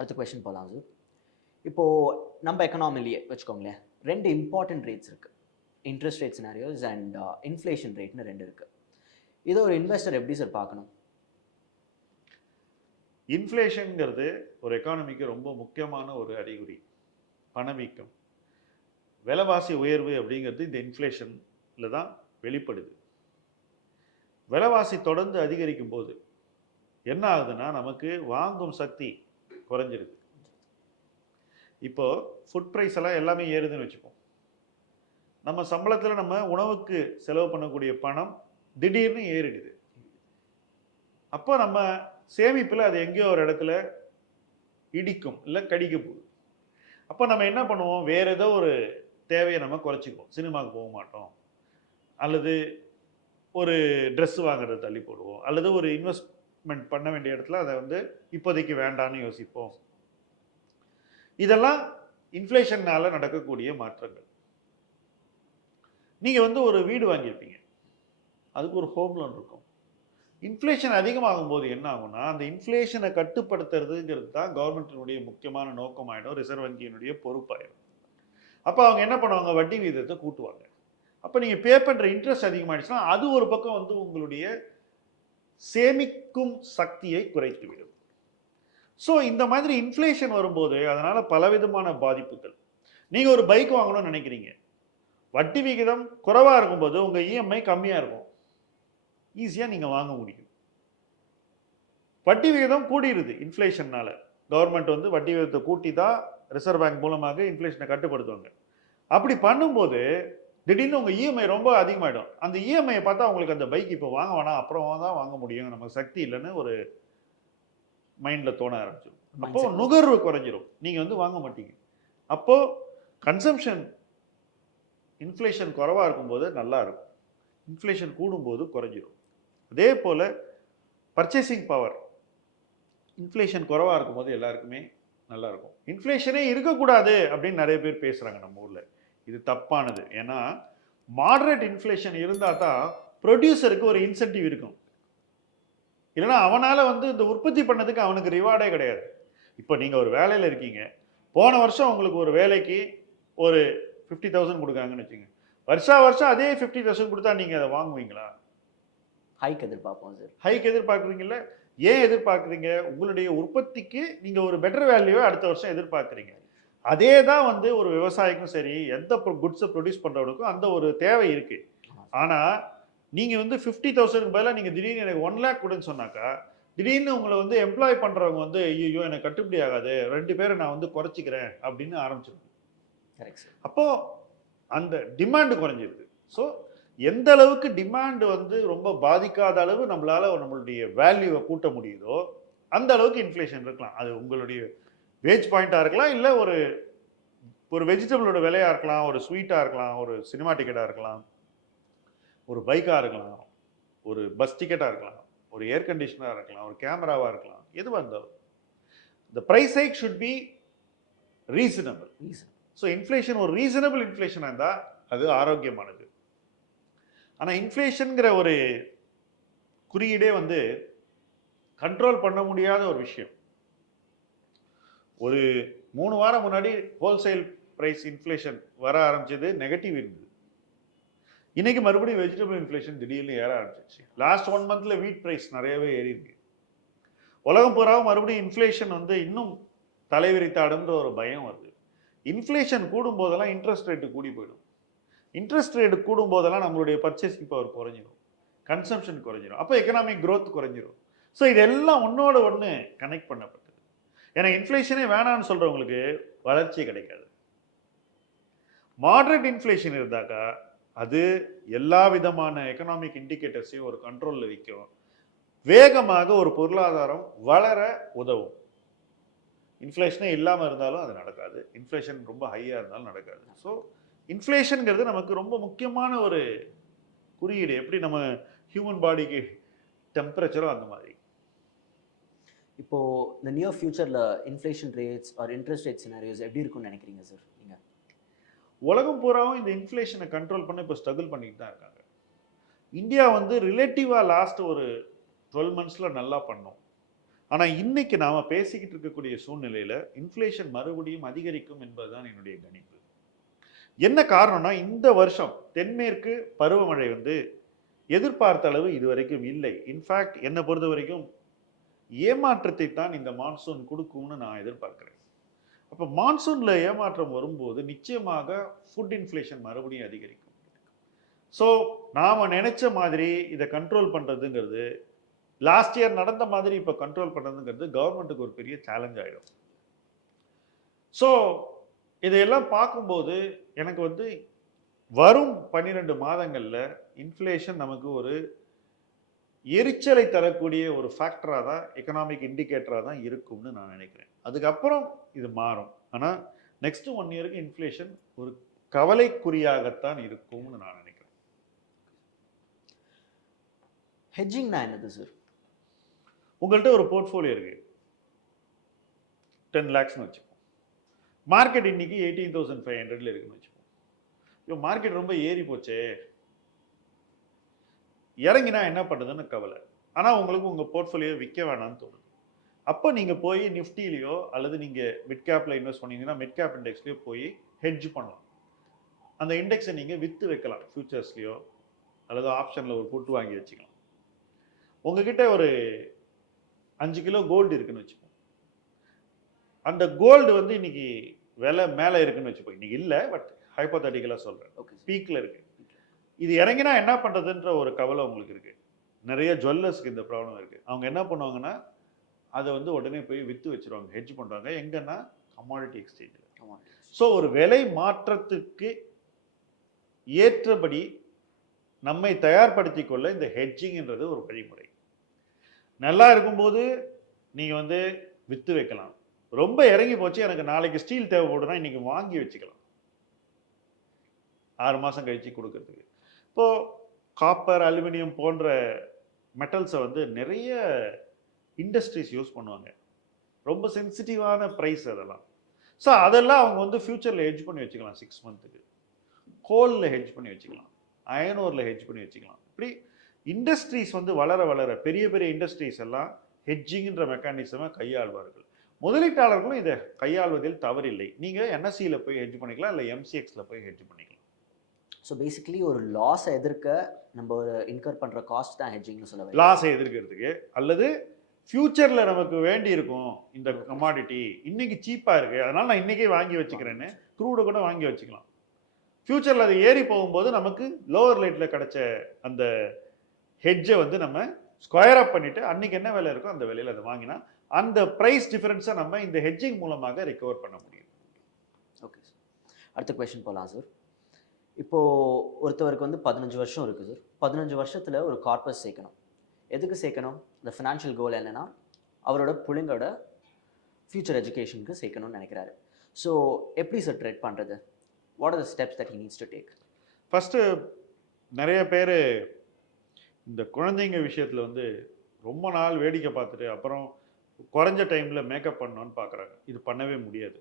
அடுத்த கொஷின் போகலாம் சார் இப்போது நம்ம எக்கனாமிலேயே வச்சுக்கோங்களேன் ரெண்டு இம்பார்ட்டன்ட் ரேட்ஸ் இருக்குது interest rate scenarios and inflation ரேட்னு ரெண்டு இருக்குது இதை ஒரு இன்வெஸ்டர் எப்படி சார் பார்க்கணும்? இன்ஃப்ளேஷனுங்கிறது ஒரு எக்கானமிக்கு ரொம்ப முக்கியமான ஒரு அறிகுறி. பணவீக்கம். விலைவாசி உயர்வு அப்படிங்கிறது இந்த இன்ஃப்ளேஷனில் தான் வெளிப்படுது. விலைவாசி தொடர்ந்து அதிகரிக்கும் போது என்ன ஆகுதுன்னா நமக்கு வாங்கும் சக்தி குறைஞ்சிருது இப்போது ஃபுட் ப்ரைஸ் எல்லாம் எல்லாமே ஏறுதுன்னு வச்சுப்போம். நம்ம சம்பளத்தில் நம்ம உணவுக்கு செலவு பண்ணக்கூடிய பணம் திடீர்னு ஏறிடுது. அப்போ நம்ம சேமிப்பில் அது எங்கேயோ ஒரு இடத்துல இடிக்கும் இல்லை கடிக்க போகுது. அப்போ நம்ம என்ன பண்ணுவோம்? வேற ஏதோ ஒரு தேவையை நம்ம குறைச்சிக்குவோம். சினிமாவுக்கு போக மாட்டோம். அல்லது ஒரு ட்ரெஸ் வாங்குறது தள்ளி போடுவோம். அல்லது ஒரு இன்வெஸ்ட் இன்வெஸ்ட்மெண்ட் பண்ண வேண்டிய இடத்துல அதை வந்து இப்போதைக்கு வேண்டான்னு யோசிப்போம். இதெல்லாம் இன்ஃப்ளேஷன்னால நடக்கக்கூடிய மாற்றங்கள். நீங்கள் வந்து ஒரு வீடு வாங்கியிருப்பீங்க. அதுக்கு ஒரு ஹோம் லோன் இருக்கும். இன்ஃப்ளேஷன் அதிகமாகும் போது என்ன ஆகும்னா அந்த இன்ஃப்ளேஷனை கட்டுப்படுத்துறதுங்கிறது தான் கவர்மெண்ட்டினுடைய முக்கியமான நோக்கமாயிடும் ரிசர்வ் வங்கியினுடைய பொறுப்பாயிடும். அப்போ அவங்க என்ன பண்ணுவாங்க? வட்டி வீதத்தை கூட்டுவாங்க. அப்போ நீங்கள் பே பண்ணுற இன்ட்ரெஸ்ட் அதிகமாகிடுச்சுன்னா அது ஒரு பக்கம் வந்து உங்களுடைய சேமிக்கும் சக்தியை குறைத்துவிடும். ஸோ இந்த மாதிரி இன்ஃப்ளேஷன் வரும்போது அதனால் பலவிதமான பாதிப்புகள். நீங்கள் ஒரு பைக் வாங்கணும்னு நினைக்கிறீங்க. வட்டி விகிதம் குறைவாக இருக்கும்போது உங்கள் இஎம்ஐ கம்மியாக இருக்கும். ஈஸியாக நீங்கள் வாங்க முடியும். வட்டி விகிதம் கூடிடுது இன்ஃப்ளேஷன்னால் கவர்மெண்ட் வந்து வட்டி விகிதத்தை கூட்டி தான் ரிசர்வ் பேங்க் மூலமாக இன்ஃப்ளேஷனை கட்டுப்படுத்துவாங்க. அப்படி பண்ணும்போது திடீர்னு உங்கள் இஎம்ஐ ரொம்ப அதிகமாகிடும் அந்த இஎம்ஐயை பார்த்தா உங்களுக்கு அந்த பைக் இப்போ வாங்க வேணாம் அப்புறம் தான் வாங்க முடியும். நமக்கு சக்தி இல்லைன்னு ஒரு மைண்டில் தோண ஆரம்பிச்சிடும். அப்போ. நுகர்வு குறைஞ்சிரும். நீங்கள் வந்து வாங்க மாட்டீங்க. அப்போ கன்சம்ஷன் இன்ஃப்ளேஷன் குறைவாக இருக்கும்போது நல்லா இருக்கும். இன்ஃப்ளேஷன் கூடும்போது குறைஞ்சிரும். அதே போல் பர்ச்சேசிங் பவர் இன்ஃப்ளேஷன் குறைவாக இருக்கும்போது எல்லாருக்குமே நல்லா இருக்கும். இன்ஃப்ளேஷனே இருக்கக்கூடாது அப்படின்னு நிறைய பேர் பேசுகிறாங்க நம்ம ஊரில். இது தப்பானது. ஏன்னா மாடரேட் இன்ஃப்ளேஷன் இருந்தால் தான் ப்ரொடியூசருக்கு ஒரு இன்சென்டிவ் இருக்கும். இல்லைன்னா அவனால் வந்து இந்த உற்பத்தி பண்ணதுக்கு அவனுக்கு ரிவார்டே கிடையாது. இப்போ நீங்கள் ஒரு வேலையில் இருக்கீங்க. போன வருஷம் உங்களுக்கு ஒரு வேலைக்கு ஒரு ஃபிஃப்டி தௌசண்ட் கொடுக்காங்கன்னு வச்சுங்க. வருஷா வருஷம் அதே ஃபிஃப்டி தௌசண்ட் கொடுத்தா நீங்கள் அதை வாங்குவீங்களா? ஹைக் எதிர்பார்ப்போம் சார் ஹைக் எதிர்பார்க்குறீங்கல்ல? ஏன் எதிர்பார்க்குறீங்க? உங்களுடைய உற்பத்திக்கு நீங்கள் ஒரு பெட்டர் வேல்யூவை அடுத்த வருஷம் எதிர்பார்க்குறீங்க. அதே தான் வந்து ஒரு விவசாயிக்கும் சரி எந்த குட்ஸை ப்ரொடியூஸ் பண்ணுறவனுக்கும் அந்த ஒரு தேவை இருக்குது ஆனால் நீங்கள் வந்து ஃபிஃப்டி தௌசண்ட்க்கு பதிலாக நீங்கள் திடீர்னு எனக்கு ஒன் லேக் கொடுன்னு சொன்னாக்கா திடீர்னு உங்களை வந்து எம்ப்ளாய் பண்ணுறவங்க வந்து ஐயோ எனக்கு கட்டுப்படி ஆகாது ரெண்டு பேரை நான் வந்து குறைச்சிக்கிறேன் அப்படின்னு சார் அப்போது அந்த டிமாண்டு குறைஞ்சிருது. ஸோ எந்த அளவுக்கு டிமாண்டு வந்து ரொம்ப பாதிக்காத அளவு நம்மளால நம்மளுடைய வேல்யூவை கூட்ட முடியுதோ அந்த அளவுக்கு இன்ஃப்ளேஷன் இருக்கலாம். அது உங்களுடைய வேஜ் பாயிண்ட்டாக இருக்கலாம் இல்லை ஒரு ஒரு வெஜிடபிளோட விலையாக இருக்கலாம் ஒரு ஸ்வீட்டாக இருக்கலாம் ஒரு சினிமா டிக்கெட்டாக இருக்கலாம் ஒரு பைக்காக இருக்கலாம் ஒரு பஸ் டிக்கெட்டாக இருக்கலாம் ஒரு ஏர் கண்டிஷனாக இருக்கலாம் ஒரு கேமராவாக இருக்கலாம் எதுவாக இருந்தாலும். இந்த price hike should be reasonable reason so inflation ஒரு ரீசனபிள் இன்ஃப்ளேஷனாக இருந்தால் அது ஆரோக்கியமானது. ஆனால் இன்ஃப்ளேஷனுங்கிற ஒரு குறியீடே வந்து கண்ட்ரோல் பண்ண முடியாத ஒரு விஷயம். ஒரு மூணு வாரம் முன்னாடி ஹோல்சேல் ப்ரைஸ் இன்ஃப்ளேஷன் வர ஆரம்பிச்சது நெகட்டிவ் இருந்தது. இன்னைக்கு மறுபடியும் வெஜிடபிள் இன்ஃப்ளேஷன் திடீர்னு ஏற ஆரம்பிச்சிச்சு லாஸ்ட் ஒன் மந்த்ல வீட் ப்ரைஸ் நிறையவே ஏறி இருக்கு. உலகம் பூராவும் மறுபடியும் இன்ஃப்ளேஷன் வந்து இன்னும் தலைவிரித்தாடுன்ற ஒரு பயம் வருது. இன்ஃப்ளேஷன் கூடும் போதெல்லாம் இன்ட்ரெஸ்ட் ரேட்டு கூடி போயிடும். இன்ட்ரெஸ்ட் ரேட்டு கூடும்போதெல்லாம் நம்மளுடைய பர்ச்சேசிங் பவர் குறைஞ்சிடும் கன்சம்ஷன் குறைஞ்சிடும் அப்போ எக்கனாமிக் க்ரோத் குறைஞ்சிரும். ஸோ இதெல்லாம் ஒன்றோட ஒன்று கனெக்ட் பண்ணப்படும் ஏன்னா இன்ஃப்ளேஷனே வேணாம்னு சொல்கிறவங்களுக்கு வளர்ச்சி கிடைக்காது. மாடரேட் இன்ஃப்ளேஷன் இருந்தாக்கா அது எல்லா விதமான எக்கனாமிக் இண்டிகேட்டர்ஸையும் ஒரு கண்ட்ரோலில் வைக்கும் வேகமாக ஒரு பொருளாதாரம் வளர உதவும். இன்ஃப்ளேஷனே இல்லாமல் இருந்தாலும் அது நடக்காது. இன்ஃப்ளேஷன் ரொம்ப ஹையாக இருந்தாலும் நடக்காது. ஸோ இன்ஃப்ளேஷனுங்கிறது நமக்கு ரொம்ப முக்கியமான ஒரு குறியீடு. எப்படி நம்ம ஹியூமன் பாடிக்கு டெம்பரேச்சரோ அந்த மாதிரி. இப்போது இந்த நியர் ஃபியூச்சரில் inflation rates or interest rate scenarios எப்படி இருக்கும்னு நினைக்கிறீங்க சார் நீங்கள் உலகம் பூராவும் இந்த இன்ஃப்ளேஷனை கண்ட்ரோல் பண்ண இப்போ ஸ்ட்ரகிள் பண்ணிட்டு தான் இருக்காங்க. இந்தியா வந்து ரிலேட்டிவாக லாஸ்ட் ஒரு டுவெல் மந்த்ஸில் நல்லா பண்ணோம். ஆனால் இன்னைக்கு நாம் பேசிக்கிட்டு இருக்கக்கூடிய சூழ்நிலையில் இன்ஃப்ளேஷன் மறுபடியும் அதிகரிக்கும் என்பதுதான் என்னுடைய கணிப்பு. என்ன காரணம்னா இந்த வருஷம் தென்மேற்கு பருவமழை வந்து எதிர்பார்த்த அளவு இதுவரைக்கும் இல்லை. இன்ஃபேக்ட் என்னை பொறுத்த வரைக்கும் ஏமாற்றத்தை தான் இந்த மான்சூன் கொடுக்கும்னு நான் எதிர்பார்க்குறேன். அப்போ மான்சூனில் ஏமாற்றம் வரும்போது நிச்சயமாக ஃபுட் இன்ஃப்ளேஷன் மறுபடியும் அதிகரிக்கும். ஸோ நாம் நினச்ச மாதிரி இதை கண்ட்ரோல் பண்ணுறதுங்கிறது லாஸ்ட் இயர் நடந்த மாதிரி இப்போ கண்ட்ரோல் பண்ணுறதுங்கிறது கவர்மெண்ட்டுக்கு ஒரு பெரிய சேலஞ்ச் ஆகிடும் ஸோ இதையெல்லாம் பார்க்கும்போது எனக்கு வந்து வரும் பன்னிரெண்டு மாதங்களில் இன்ஃப்ளேஷன் நமக்கு ஒரு எரிச்சலை தரக்கூடிய ஒரு ஃபேக்டராக தான் எக்கனாமிக் இண்டிகேட்டராக தான் இருக்கும்னு நான் நினைக்கிறேன். அதுக்கப்புறம் இது மாறும். ஆனால் நெக்ஸ்ட் ஒன் இயருக்கு இன்ஃப்ளேஷன் ஒரு கவலைக்குறியாகத்தான் இருக்கும்னு நான் நினைக்கிறேன். ஹெட்ஜிங்னா என்னது சார் உங்கள்கிட்ட ஒரு போர்ட்ஃபோலியோ இருக்கு. டென் லேக்ஸ்னு வச்சுப்போம் மார்க்கெட் இன்னைக்கு எயிட்டீன் தௌசண்ட் ஃபைவ் ஹண்ட்ரட்ல இருக்குன்னு வச்சுப்போம் ஐயோ மார்க்கெட் ரொம்ப ஏறி போச்சே. இறங்கினா என்ன பண்ணுறதுன்னு கவலை. ஆனால் உங்களுக்கு உங்கள் போர்ட்ஃபோலியோ விற்க வேணாம்னு தோணுது. அப்போ நீங்கள் போய் நிஃப்டிலேயோ அல்லது நீங்கள் மிட் கேப்பில் இன்வெஸ்ட் பண்ணீங்கன்னா மிட் கேப் இண்டெக்ஸ்லேயோ போய் ஹெட்ஜ் பண்ணலாம். அந்த இண்டெக்ஸை நீங்கள் விற்று வைக்கலாம். ஃபியூச்சர்ஸ்லேயோ அல்லது ஆப்ஷனில் ஒரு புட்டு வாங்கி வச்சுக்கலாம். உங்ககிட்ட ஒரு அஞ்சு கிலோ கோல்டு இருக்குன்னு வச்சுப்போம் அந்த கோல்டு வந்து இன்னைக்கு விலை மேலே இருக்குன்னு வச்சுப்போம் இன்னைக்கு இல்லை பட் ஹைப்போதட்டிக்கலாக சொல்கிறேன் ஓகே பீக்கில் இருக்கு. இது இறங்கினா என்ன பண்ணுறதுன்ற ஒரு கவலை உங்களுக்கு இருக்கு. நிறைய ஜுவல்லர்ஸ்க்கு இந்த ப்ராப்ளம் இருக்கு. அவங்க என்ன பண்ணுவாங்கன்னா அதை வந்து உடனே போய் விற்று வச்சிருவாங்க ஹெட்ஜ் பண்ணுறாங்க எங்கன்னா கமாடிட்டி எக்ஸ்சேஞ்சில் ஸோ ஒரு விலை மாற்றத்துக்கு ஏற்றபடி நம்மை தயார்படுத்தி கொள்ள இந்த ஹெட்ஜிங்ன்றது ஒரு வழிமுறை. நல்லா இருக்கும்போது நீங்கள் வந்து விற்று வைக்கலாம். ரொம்ப இறங்கி போச்சு எனக்கு நாளைக்கு ஸ்டீல் தேவைப்படுனா இன்னைக்கு வாங்கி வச்சுக்கலாம். ஆறு மாதம் கழிச்சு கொடுக்கறதுக்கு. இப்போது காப்பர் அலுமினியம் போன்ற மெட்டல்ஸை வந்து நிறைய இண்டஸ்ட்ரீஸ் யூஸ் பண்ணுவாங்க. ரொம்ப சென்சிட்டிவான ப்ரைஸ் அதெல்லாம். ஸோ அதெல்லாம் அவங்க வந்து ஃப்யூச்சரில் ஹெட்ஜ் பண்ணி வச்சுக்கலாம் சிக்ஸ் மந்த்துக்கு கோலில் ஹெட்ஜ் பண்ணி வச்சுக்கலாம். அயனோரில் ஹெட்ஜ் பண்ணி வச்சுக்கலாம். இப்படி இண்டஸ்ட்ரீஸ் வந்து வளர வளர பெரிய பெரிய இண்டஸ்ட்ரீஸ் எல்லாம் ஹெஜ்ஜிங்கிற மெக்கானிசமை கையாள்வார்கள். முதலீட்டாளர்களும் இதை கையாள்வதில் தவறில்லை. நீங்கள் என்எஸ்சியில் போய் ஹெட்ஜ் பண்ணிக்கலாம் இல்லை எம்சிஎக்ஸில் போய் ஹெட்ஜ் பண்ணிக்கலாம். ஸோ பேசிக்கலி ஒரு லாஸை எதிர்க்க நம்ம ஒரு இன்கர் பண்ணுற காஸ்ட் தான் ஹெட்ஜிங்னு சொல்ல லாஸை எதிர்க்கிறதுக்கு அல்லது ஃப்யூச்சரில் நமக்கு வேண்டி இருக்கும் இந்த கமாடிட்டி இன்னைக்கு சீப்பாக இருக்குது அதனால் நான் இன்றைக்கே வாங்கி வச்சுக்கிறேன்னு க்ரூடை கூட வாங்கி வச்சுக்கலாம். ஃப்யூச்சரில் அது ஏறி போகும்போது நமக்கு லோவர் லைட்டில் கிடைச்ச அந்த ஹெட்ஜை வந்து நம்ம ஸ்கொயர் அப் பண்ணிவிட்டு அன்றைக்கி என்ன விலை இருக்கோ அந்த விலையில் அதை வாங்கினா அந்த ப்ரைஸ் டிஃபரன்ஸை நம்ம இந்த ஹெட்ஜிங் மூலமாக ரிகவர் பண்ண முடியும். ஓகே சார் அடுத்த கொஷின் போகலாம் சார் இப்போது ஒருத்தவருக்கு வந்து பதினஞ்சு வருஷம் இருக்குது சார். பதினஞ்சு வருஷத்தில் ஒரு கார்பஸ் சேர்க்கணும். எதுக்கு சேர்க்கணும்? இந்த ஃபினான்ஷியல் கோல் என்னென்னா அவரோட பிள்ளைங்களோட ஃப்யூச்சர் எஜுகேஷனுக்கு சேர்க்கணும்னு நினைக்கிறாரு. ஸோ எப்படி சார் ட்ரேட் பண்ணுறது what are the steps that he needs to take first நிறைய பேர் இந்த குழந்தைங்க விஷயத்தில் வந்து ரொம்ப நாள் வேடிக்கை பார்த்துட்டு அப்புறம் குறைஞ்ச டைமில் மேக்கப் பண்ணணும்னு பார்க்குறாங்க. இது பண்ணவே முடியாது.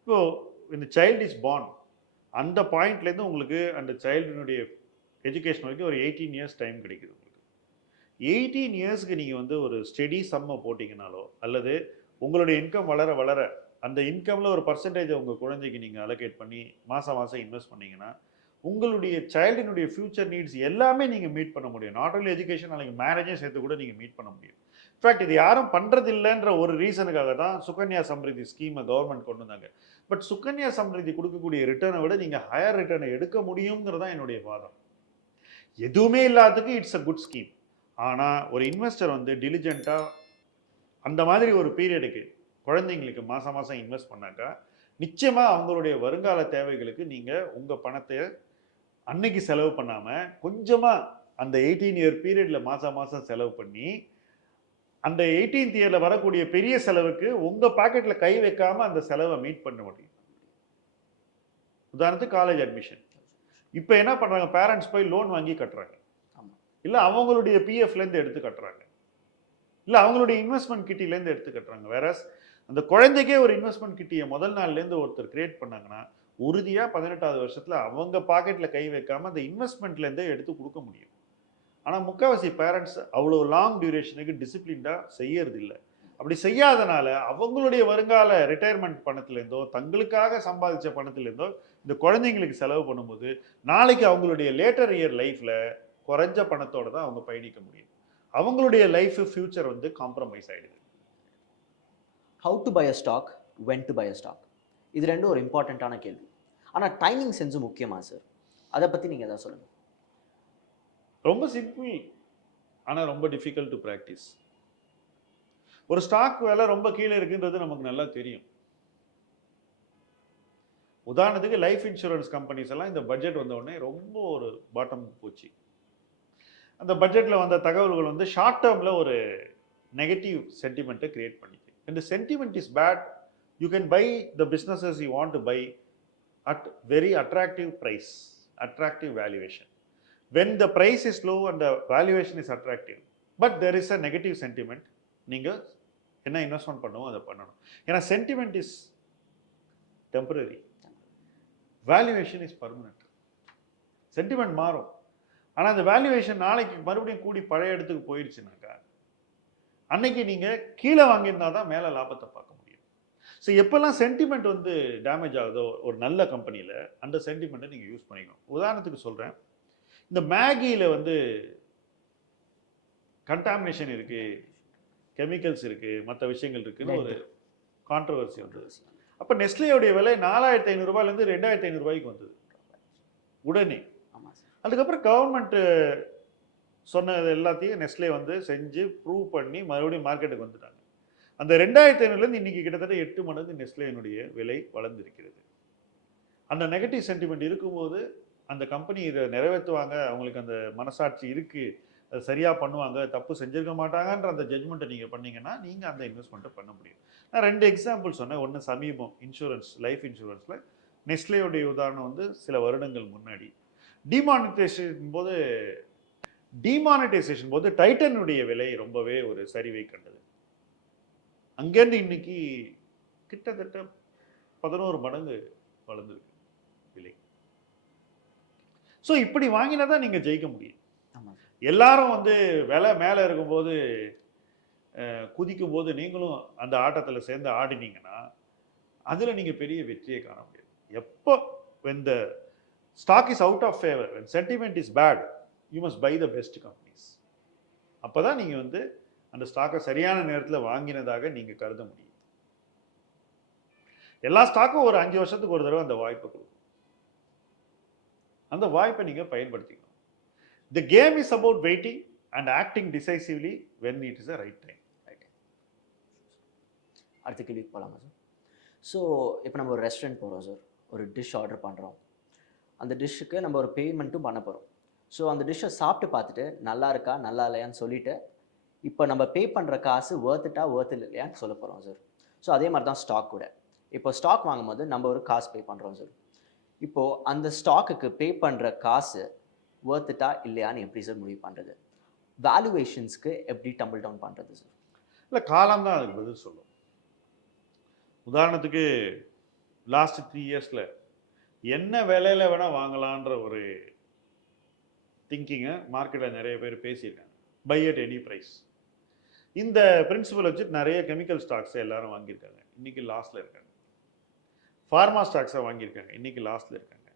இப்போது இந்த சைல்ட் இஸ் பார்ன் அந்த பாயிண்ட்லேருந்து உங்களுக்கு அந்த சைல்டினுடைய எஜுகேஷன் வரைக்கும் ஒரு எயிட்டீன் இயர்ஸ் டைம் கிடைக்குது உங்களுக்கு. எயிட்டீன் இயர்ஸ்க்கு நீங்கள் வந்து ஒரு ஸ்டெடி சம்மை போட்டிங்கனாலோ அல்லது உங்களுடைய இன்கம் வளர வளர அந்த இன்கமில் ஒரு பர்சன்டேஜை உங்கள் குழந்தைக்கு நீங்கள் அலோகேட் பண்ணி மாதம் மாதம் இன்வெஸ்ட் பண்ணிங்கன்னா உங்களுடைய சைல்டினுடைய ஃபியூச்சர் நீட்ஸ் எல்லாமே நீங்கள் மீட் பண்ண முடியும். நாட் ஓன்லி எஜுகேஷன் நாளைக்கு மேரேஜையும் சேர்த்து கூட நீங்கள் மீட் பண்ண முடியும். இன்ஃபேக்ட் இது யாரும் பண்ணுறதில்லைன்ற ஒரு ரீசனுக்காக தான் சுகன்யா சம்ரிதி ஸ்கீமை கவர்மெண்ட் கொண்டு வந்தாங்க. பட் சுகன்யா சம்ரிதி கொடுக்கக்கூடிய ரிட்டர்னை விட நீங்கள் ஹையர் ரிட்டர்னை எடுக்க முடியுங்கிறது தான் என்னுடைய வாதம். எதுவுமே இல்லாததுக்கு இட்ஸ் அ குட் ஸ்கீம் ஆனால் ஒரு இன்வெஸ்டர் வந்து டிலிஜென்ட்டாக அந்த மாதிரி ஒரு பீரியடுக்கு குழந்தைங்களுக்கு மாதம் மாதம் இன்வெஸ்ட் பண்ணாக்கா நிச்சயமாக அவங்களுடைய வருங்கால தேவைகளுக்கு நீங்கள் உங்கள் பணத்தை அன்னைக்கு செலவு பண்ணாமல் கொஞ்சமாக அந்த எயிட்டீன் இயர் பீரியடில் மாதம் மாதம் செலவு பண்ணி அந்த எயிட்டீன்த் இயரில் வரக்கூடிய பெரிய செலவுக்கு உங்கள் பாக்கெட்டில் கை வைக்காம அந்த செலவை மீட் பண்ண முடியும். உதாரணத்துக்கு காலேஜ் அட்மிஷன் இப்போ என்ன பண்ணுறாங்க பேரண்ட்ஸ் போய் லோன் வாங்கி கட்டுறாங்க. இல்லை அவங்களுடைய பிஎஃப்லேருந்து எடுத்து கட்டுறாங்க. இல்லை அவங்களுடைய இன்வெஸ்ட்மெண்ட் கிட்டிலேருந்து எடுத்து கட்டுறாங்க. வேற அந்த குழந்தைக்கே ஒரு இன்வெஸ்ட்மெண்ட் கிட்டியை முதல் நாள்லேருந்து ஒருத்தர் கிரியேட் பண்ணாங்கன்னா உறுதியாக பதினெட்டாவது வருஷத்தில் அவங்க பாக்கெட்டில் கை வைக்காமல் அந்த இன்வெஸ்ட்மெண்ட்லேருந்தே எடுத்து கொடுக்க முடியும். ஆனால் முக்கால்வாசி பேரண்ட்ஸ் அவ்வளோ லாங் டியூரேஷனுக்கு டிசிப்ளின்டாக செய்யறது இல்லை. அப்படி செய்யாதனால அவங்களுடைய வருங்கால ரிட்டையர்மெண்ட் பணத்துலேருந்தோ தங்களுக்காக சம்பாதிச்ச பணத்துலேருந்தோ இந்த குழந்தைங்களுக்கு செலவு பண்ணும்போது நாளைக்கு அவங்களுடைய லேட்டர் இயர் லைஃப்பில் குறைஞ்ச பணத்தோடு தான் அவங்க பயணிக்க முடியும். அவங்களுடைய லைஃப் ஃப்யூச்சர் வந்து காம்ப்ரமைஸ் ஆகிடுது how to buy a stock when to buy a stock இது ரெண்டும் ஒரு இம்பார்ட்டண்ட்டான கேள்வி. ஆனால் டைமிங் சென்ஸும் முக்கியமா சார் அதை பற்றி நீங்கள் எதாவது சொல்லுங்கள் ரொம்ப சிம்பிள் ஆனால் ரொம்ப டிஃபிகல்ட் டு ப்ராக்டிஸ் ஒரு ஸ்டாக் விலை ரொம்ப கீழே இருக்குன்றது நமக்கு நல்லா தெரியும். உதாரணத்துக்கு லைஃப் இன்சூரன்ஸ் கம்பெனிஸ் எல்லாம் இந்த பட்ஜெட் வந்த உடனே ரொம்ப ஒரு பாட்டம் போச்சு. அந்த பட்ஜெட்டில் வந்த தகவல்கள் வந்து ஷார்ட் டேர்மில் ஒரு நெகட்டிவ் சென்டிமெண்ட்டை கிரியேட் பண்ணிச்சு இந்த sentiment is bad you can buy the businesses you want to buy at very attractive price attractive valuation when the price is low and the valuation is attractive but there is a negative sentiment நீங்கள் என்ன investment பண்ணுவோம் அதை பண்ணணும். ஏன்னா sentiment is temporary valuation is permanent sentiment மாறும். ஆனால் அந்த valuation நாளைக்கு மறுபடியும் கூடி பழைய இடத்துக்கு போயிடுச்சுனாக்கா அன்னைக்கு நீங்கள் கீழே வாங்கியிருந்தா தான் மேலே லாபத்தை பார்க்கணும் ஸோ எப்போல்லாம் சென்டிமெண்ட் வந்து டேமேஜ் ஆகுதோ ஒரு நல்ல கம்பெனியில் அந்த சென்டிமெண்ட்டை நீங்கள் யூஸ் பண்ணிக்கணும். உதாரணத்துக்கு சொல்கிறேன் இந்த மேகியில் வந்து கண்டாமினேஷன் இருக்கு கெமிக்கல்ஸ் இருக்கு மற்ற விஷயங்கள் இருக்குன்னு ஒரு கான்ட்ரவர்சி வந்தது. அப்போ நெஸ்லேயோடைய விலை நாலாயிரத்தி ஐநூறுரூபாயிலேருந்து ரெண்டாயிரத்தி ஐநூறுரூபாய்க்கு வந்தது. உடனே. அதுக்கப்புறம் கவர்மெண்ட்டு சொன்னது எல்லாத்தையும் நெஸ்லே வந்து செஞ்சு ப்ரூவ் பண்ணி மறுபடியும் மார்க்கெட்டுக்கு வந்துட்டாங்க. அந்த ரெண்டாயிரத்தி ஐநூறுலேருந்து இன்னைக்கு கிட்டத்தட்ட எட்டு மடங்கு நெஸ்லேனுடைய விலை வளர்ந்திருக்கிறது. அந்த நெகட்டிவ் சென்டிமெண்ட் இருக்கும்போது அந்த கம்பெனி இதை நிறைவேற்றுவாங்க அவங்களுக்கு அந்த மனசாட்சி இருக்குது அது சரியாக பண்ணுவாங்க தப்பு செஞ்சுருக்க மாட்டாங்கன்ற அந்த ஜட்மெண்ட்டை நீங்கள் பண்ணீங்கன்னா நீங்கள் அந்த இன்வெஸ்ட்மெண்ட்டை பண்ண முடியும். நான் ரெண்டு எக்ஸாம்பிள் சொன்னேன். ஒன்று சமீபம் இன்சூரன்ஸ் லைஃப் இன்சூரன்ஸில் நெஸ்லேயுடைய உதாரணம் வந்து சில வருடங்கள் முன்னாடி. டிமானிட்டைசேஷன் போது டிமானிட்டைசேஷன் போது டைட்டனுடைய விலை ரொம்பவே ஒரு சரிவை கண்டது. அங்கேருந்து இன்னைக்கு கிட்டத்தட்ட பதினோரு மடங்கு வளர்ந்துருக்கு விலை. ஸோ இப்படி வாங்கினா தான் நீங்கள் ஜெயிக்க முடியும். எல்லாரும் வந்து விலை மேலே இருக்கும்போது குதிக்கும் போது நீங்களும் அந்த ஆட்டத்தில் சேர்ந்து ஆடினீங்கன்னா அதில் நீங்கள் பெரிய வெற்றியை காண முடியாது. எப்போ when the stock is out of favor when sentiment is bad you must buy the best companies. அப்போ தான் நீங்கள் வந்து அந்த ஸ்டாக்கை சரியான நேரத்தில் வாங்கினதாக நீங்கள் கருத முடியும். எல்லா ஸ்டாக்கும் ஒரு அஞ்சு வருஷத்துக்கு ஒரு தடவை அந்த வாய்ப்பை கொடுக்கும். அந்த வாய்ப்பை நீங்கள் பயன்படுத்திக்கணும். The game is about waiting and acting decisively when it is a right time அடுத்த கேள்விக்கு போகலாமா சார் ஸோ இப்போ நம்ம ஒரு ரெஸ்டாரண்ட் போகிறோம் சார் ஒரு டிஷ் ஆர்டர் பண்ணுறோம் அந்த டிஷ்ஷுக்கு நம்ம ஒரு பேமெண்ட்டும் பண்ண போகிறோம் ஸோ அந்த டிஷ்ஷை சாப்பிட்டு பார்த்துட்டு நல்லா இருக்கா நல்லா இல்லையான்னு சொல்லிவிட்டு இப்போ நம்ம பே பண்ணுற காசு worth-ட்டா இல்லையான்னு சொல்ல போகிறோம் சார் ஸோ அதே மாதிரி தான் ஸ்டாக் கூட. இப்போ ஸ்டாக் வாங்கும்போது நம்ம ஒரு காசு பே பண்ணுறோம் சார் இப்போது அந்த ஸ்டாக்குக்கு பே பண்ணுற காசு worth-ட்டா இல்லையான்னு எப்படி சார் முடிவு பண்ணுறது வேல்யூவேஷன்ஸ்க்கு எப்படி டம்பிள் டவுன் பண்ணுறது சார் இல்லை காலம் தான் அதுக்கு பதில் சொல்லும். உதாரணத்துக்கு லாஸ்ட் த்ரீ இயர்ஸில் என்ன விலையில் வேணால் வாங்கலான்ற ஒரு திங்கிங்கை மார்க்கெட்டில் நிறைய பேர் பேசியிருக்காங்க. பை அட் எனி ப்ரைஸ் இந்த பிரின்சிபல் வச்சு நிறைய கெமிக்கல் ஸ்டாக்ஸை எல்லாரும் வாங்கியிருக்காங்க. இன்னைக்கு லாஸ்ட்ல இருக்காங்க. ஃபார்மா ஸ்டாக்ஸை வாங்கியிருக்காங்க. இன்னைக்கு லாஸ்ட்ல இருக்காங்க.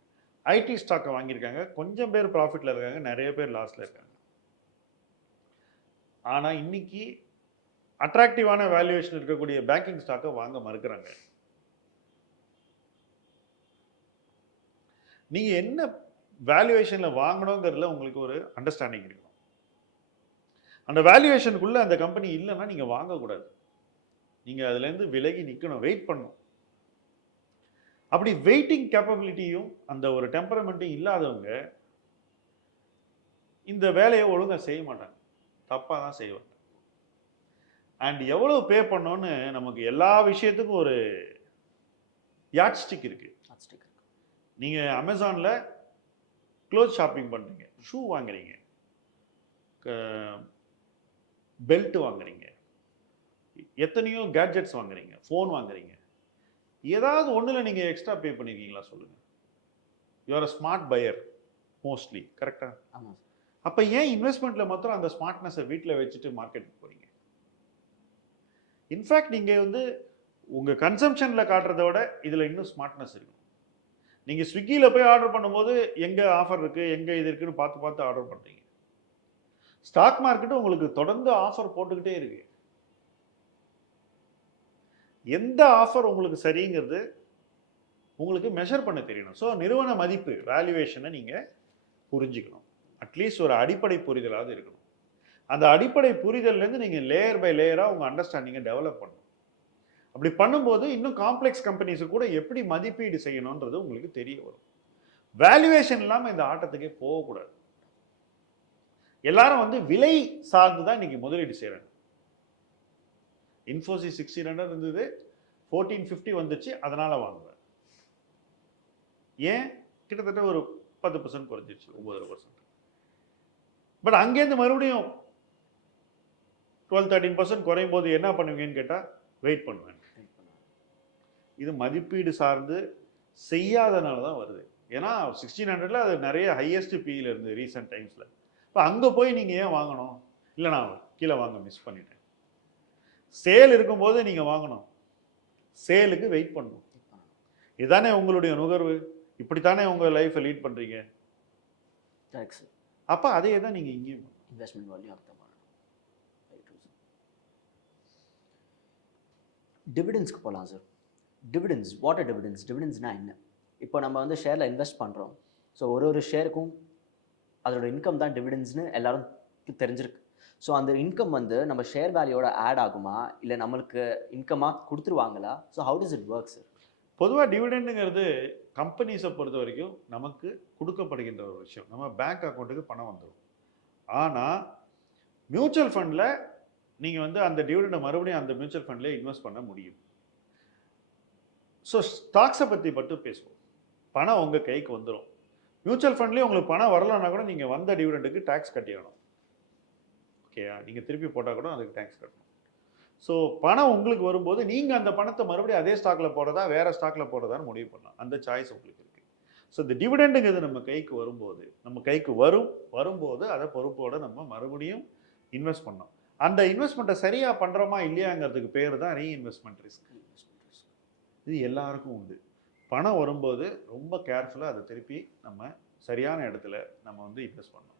ஐடி ஸ்டாக்கை வாங்கியிருக்காங்க. கொஞ்சம் பேர் ப்ராஃபிட்டில் இருக்காங்க. நிறைய பேர் லாஸ்ட்ல இருக்காங்க. ஆனால் இன்னைக்கு அட்ராக்டிவான வேல்யூவேஷன் இருக்கக்கூடிய பேங்கிங் ஸ்டாக்கை வாங்க மறுக்கிறாங்க. நீங்கள் என்ன வேல்யூவேஷனில் வாங்கணுங்கிறதுல உங்களுக்கு ஒரு அண்டர்ஸ்டாண்டிங் இருக்கும் அந்த வேல்யூவேஷனுக்குள்ள அந்த கம்பெனி இல்லைன்னா நீங்க வாங்கக்கூடாது. நீங்க அதுலேருந்து விலகி நிற்கணும் வெயிட் பண்ணணும் அப்படி வெயிட்டிங் கேப்பபிலிட்டியும் அந்த ஒரு டெம்பரமெண்ட்டும் இல்லாதவங்க இந்த வேலையை ஒழுங்கா செய்ய மாட்டாங்க. தப்பாக தான் செய்வாங்க. அண்ட் எவ்வளோ பே பண்ணோன்னு நமக்கு எல்லா விஷயத்துக்கும் ஒரு யாட் ஸ்டிக் இருக்கு. ஸ்டிக் நீங்கள் அமேசானில் க்ளோத் ஷாப்பிங் பண்ணுறீங்க ஷூ வாங்குறீங்க பெல்ட் வாங்குறீங்க. எத்தனையோ கேட்ஜெட்ஸ் வாங்குறீங்க ஃபோன் வாங்குறீங்க. ஏதாவது ஒன்றில் நீங்கள் எக்ஸ்ட்ரா பே பண்ணியிருக்கீங்களா சொல்லுங்கள் you're a smart buyer mostly கரெக்டாக ஆமாம் அப்போ ஏன் இன்வெஸ்ட்மெண்ட்டில் மாத்திரம் அந்த ஸ்மார்ட்னஸை வீட்டில் வச்சுட்டு மார்க்கெட்டுக்கு போகிறீங்க இன்ஃபேக்ட் நீங்கள் வந்து உங்கள் கன்சம்ஷனில் காட்டுறத விட இதில் இன்னும் ஸ்மார்ட்னஸ் இருக்கும் நீங்கள் ஸ்விக்கியில் போய் ஆர்டர் பண்ணும்போது எங்கே ஆஃபர் இருக்குது எங்கே இது இருக்குன்னு பார்த்து பார்த்து ஆர்டர் பண்ணுறீங்க ஸ்டாக் மார்க்கெட்டு உங்களுக்கு தொடர்ந்து ஆஃபர் போட்டுக்கிட்டே இருக்கு. எந்த ஆஃபர் உங்களுக்கு சரிங்கிறது உங்களுக்கு மெஷர் பண்ண தெரியணும். ஸோ நிறுவன மதிப்பு வேல்யூவேஷனை நீங்கள் புரிஞ்சுக்கணும். அட்லீஸ்ட் ஒரு அடிப்படை புரிதலாவது இருக்கணும். அந்த அடிப்படை புரிதல்லேருந்து நீங்கள் லேயர் பை லேயராக உங்கள் அண்டர்ஸ்டாண்டிங்கை டெவலப் பண்ணணும். அப்படி பண்ணும்போது இன்னும் காம்ப்ளெக்ஸ் கம்பெனிஸு கூட எப்படி மதிப்பீடு செய்யணுன்றது உங்களுக்கு தெரிய வரும். வேல்யூவேஷன் இல்லாமல் இந்த ஆட்டத்துக்கே போகக்கூடாது. எல்லாரும் வந்து விலை சார்ந்து தான் இன்னைக்கு முதலீடு செய்கிறாங்க இன்ஃபோசிஸ் சிக்ஸ்டீன் ஹண்ட்ரட் இருந்தது ஃபோர்டீன் ஃபிஃப்டி வந்துச்சு அதனால் வாங்குவேன் ஏன்? கிட்டத்தட்ட ஒரு பத்து பர்சன்ட் குறைஞ்சிருச்சு ஒம்பது பர்சன்ட் பட் அங்கேருந்து மறுபடியும் டுவெல் தேர்ட்டின் பர்சன்ட் குறையும் போது என்ன பண்ணுவீங்கன்னு கேட்டால் வெயிட் பண்ணுவேன். இது மதிப்பீடு சார்ந்து செய்யாதனால தான் வருது. ஏன்னா சிக்ஸ்டீன் ஹண்ட்ரட்ல அது நிறைய ஹையஸ்ட் பியில் இருந்து ரீசெண்ட் டைம்ஸில் இப்போ அங்கே போய் நீங்கள் ஏன் வாங்கணும்? இல்லை நான் கீழே வாங்க மிஸ் பண்ணிட்டேன். சேல் இருக்கும்போது நீங்கள் வாங்கணும். சேலுக்கு வெயிட் பண்ணணும். இதுதானே உங்களுடைய நுகர்வு. இப்படித்தானே உங்கள் லைஃப்பை லீட் பண்ணுறீங்க கரெக்ட் சார் அப்போ அதே தான் நீங்கள் இங்கேயும். இன்வெஸ்ட்மெண்ட் வேல்யூ அர்த்தம் டிவிடென்ஸ்க்கு போகலாம் sir dividends what are dividends டிவிடென்ஸ்னா என்ன? இப்போ நம்ம வந்து ஷேரில் இன்வெஸ்ட் பண்ணுறோம் ஸோ ஒரு ஒரு ஷேருக்கும் அதோட இன்கம் தான் டிவிடென்ஸ்னு எல்லாரும் தெரிஞ்சிருக்கு. ஸோ அந்த இன்கம் வந்து நம்ம ஷேர் வேல்யூவோட ஆட் ஆகுமா? இல்லை நம்மளுக்கு இன்கமாக கொடுத்துருவாங்களா? So how does it work sir பொதுவாக டிவிடெண்டுங்கிறது கம்பெனிஸை பொறுத்த வரைக்கும் நமக்கு கொடுக்கப்படுகின்ற ஒரு விஷயம். நம்ம பேங்க் அக்கௌண்ட்டுக்கு பணம் வந்துடும் ஆனால் மியூச்சுவல் ஃபண்டில் நீங்கள் வந்து அந்த டிவிடெண்டை மறுபடியும் அந்த மியூச்சுவல் ஃபண்ட்லேயே இன்வெஸ்ட் பண்ண முடியும். ஸோ ஸ்டாக்ஸை பற்றி மட்டும் பேசுவோம். பணம் உங்கள் கைக்கு வந்துடும் மியூச்சுவல் ஃபண்ட்லேயும் உங்களுக்கு பணம் வரலன்னா கூட நீங்கள் வந்த டிவிடெண்டுக்கு டேக்ஸ் கட்டிடணும். ஓகேயா நீங்கள் திருப்பி போட்டால் கூட அதுக்கு டேக்ஸ் கட்டணும். ஸோ பணம் உங்களுக்கு வரும்போது நீங்கள் அந்த பணத்தை மறுபடியும் அதே ஸ்டாக்கில் போடுறதா வேறு ஸ்டாக்கில் போடுறதான்னு முடிவு பண்ணலாம். அந்த சாய்ஸ் உங்களுக்கு இருக்குது ஸோ இந்த டிவிடெண்டுங்கிறது நம்ம கைக்கு வரும்போது நம்ம கைக்கு வரும் வரும்போது அதை பொறுப்போடு நம்ம மறுபடியும் இன்வெஸ்ட் பண்ணோம் அந்த இன்வெஸ்ட்மெண்ட்டை சரியாக பண்ணுறோமா இல்லையாங்கிறதுக்கு பேர் தான் ரீஇன்வெஸ்ட்மெண்ட் ரிஸ்க் இது எல்லாருக்கும் உண்டு. பணம் வரும்போது ரொம்ப கேர்ஃபுல்லாக அதை திருப்பி நம்ம சரியான இடத்துல நம்ம வந்து இன்வெஸ்ட் பண்ணணும்.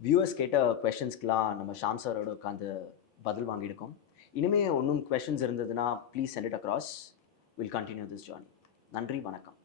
வியூவர்ஸ் கேட்ட கொஷின்ஸ்க்கெலாம் நம்ம ஷாம் சாரோட உட்காந்து பதில் வாங்கியிருக்கோம். இனிமே ஒன்றும் கொஷின்ஸ் இருந்ததுன்னா please send it across will continue this journey நன்றி வணக்கம்.